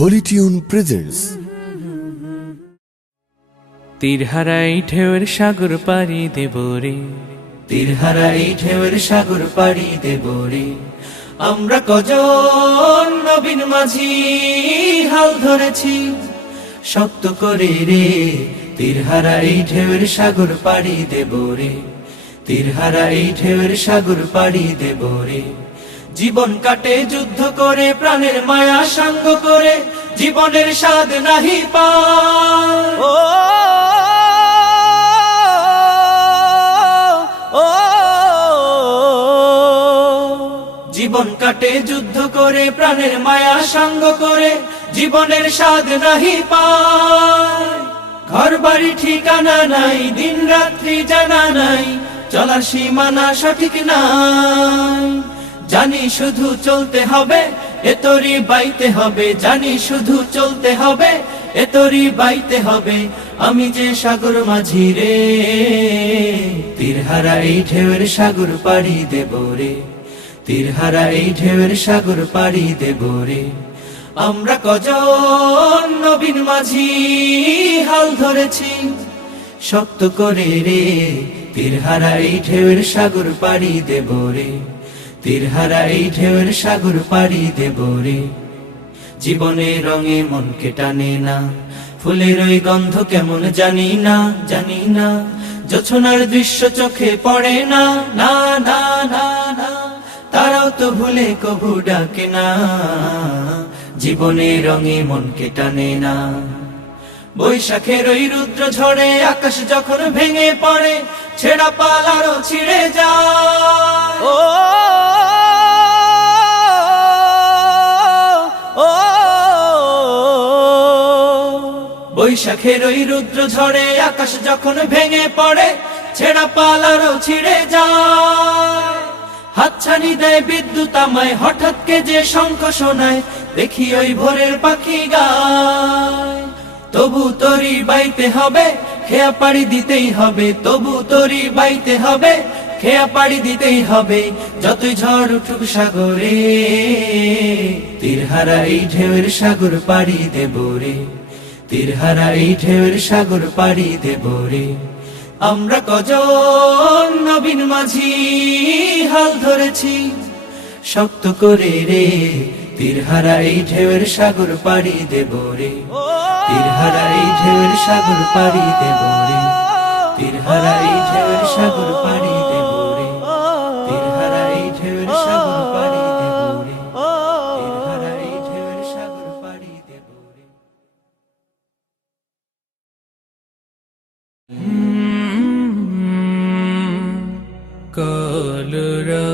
Holi tune presents. তীরহারাই ঢেউয়ের সাগর পাড়ি দেব রে, তীরহারাই ঢেউয়ের সাগর পাড়ি দেব রে। আমরা কজন নবীন মাঝি হাল ধরেছি শক্ত করে রে। তীরহারাই ঢেউয়ের সাগর পাড়ি দেব রে, তীরহারাই ঢেউয়ের সাগর পাড়ি দেব রে। জীবন কাটে যুদ্ধ করে, প্রাণের মায়া সাঙ্গ করে, জীবনের স্বাদ নাহি পায়। ও জীবন কাটে যুদ্ধ করে, প্রাণের মায়া সাঙ্গ করে, জীবনের স্বাদ নাহি পায়। ঘর বাড়ি ঠিকানা নাই, দিন রাত্রি জানা নাই, চলার সীমানা সঠিক নাই। জানি শুধু চলতে হবে, এতরি বাইতে হবে, জানি শুধু চলতে হবে, এতরি বাইতে হবে। আমি যে সাগর মাঝি রে, তীরহারাই ঢেউয়ের সাগর পাড়ি দেব রে, তীরহারাই ঢেউয়ের সাগর পাড়ি দেব রে। আমরা কজন নবীন মাঝি হাল ধরেছি শক্ত করে রে। তীরহারাই ঢেউয়ের সাগর পাড়ি দেব রে, তীরহারাই ঢেউয়ের সাগর পাড়ি দেব রে। জীবনের রঙে মনকে টানে না, ফুলের ওই গন্ধ কেমন জানি না, জানি না। জোছনার দৃশ্য চোখে পড়ে না, না না না না। তারাও তো ভুলে কবু ডাকে না, জীবনের রঙে মনকে টানে না। বৈশাখের ওই রুদ্র ঝড়ে আকাশ যখন ভেঙে পড়ে, ছেঁড়া পাল আরো ছিঁড়ে যায়। ও বৈশাখের ওই রুদ্র ঝড়ে আকাশ যখন ভেঙে পড়ে, ছেঁড়া পাল আরো ছিঁড়ে যায়। হাতছানি দেয় বিদ্যুৎ আমায়, হঠাৎ কে যে শঙ্খ শোনায়, দেখি ওই ভোরের পাখি গায়। তবু তরি বাইতে হবে, খেয়া পাড়ি দিতেই হবে, তবু তরি বাইতে হবে, খেয়া পাড়ি দিতেই হবে। যতই ঝড় উঠুক সাগরে, তীরহারাই ঢেউয়ের সাগর পাড়ি দেব রে, তীরহারাই ঢেউয়ের সাগর পাড়ি দেব রে। আমরা কজন নবীন মাঝি হাল ধরেছি শক্ত করে রে। তীরহারাই ঢেউয়ের সাগর পাড়ি দেব রে, তীরহারাই ঢেউয়ের সাগর পাড়ি দেব রে, তীরহারাই ঢেউয়ের সাগর পাড়ি দেব রে, তীরহারাই ঢেউয়ের সাগর পাড়ি দেব রে, তীরহারাই ঢেউয়ের সাগর পাড়ি দেব রে। কলরা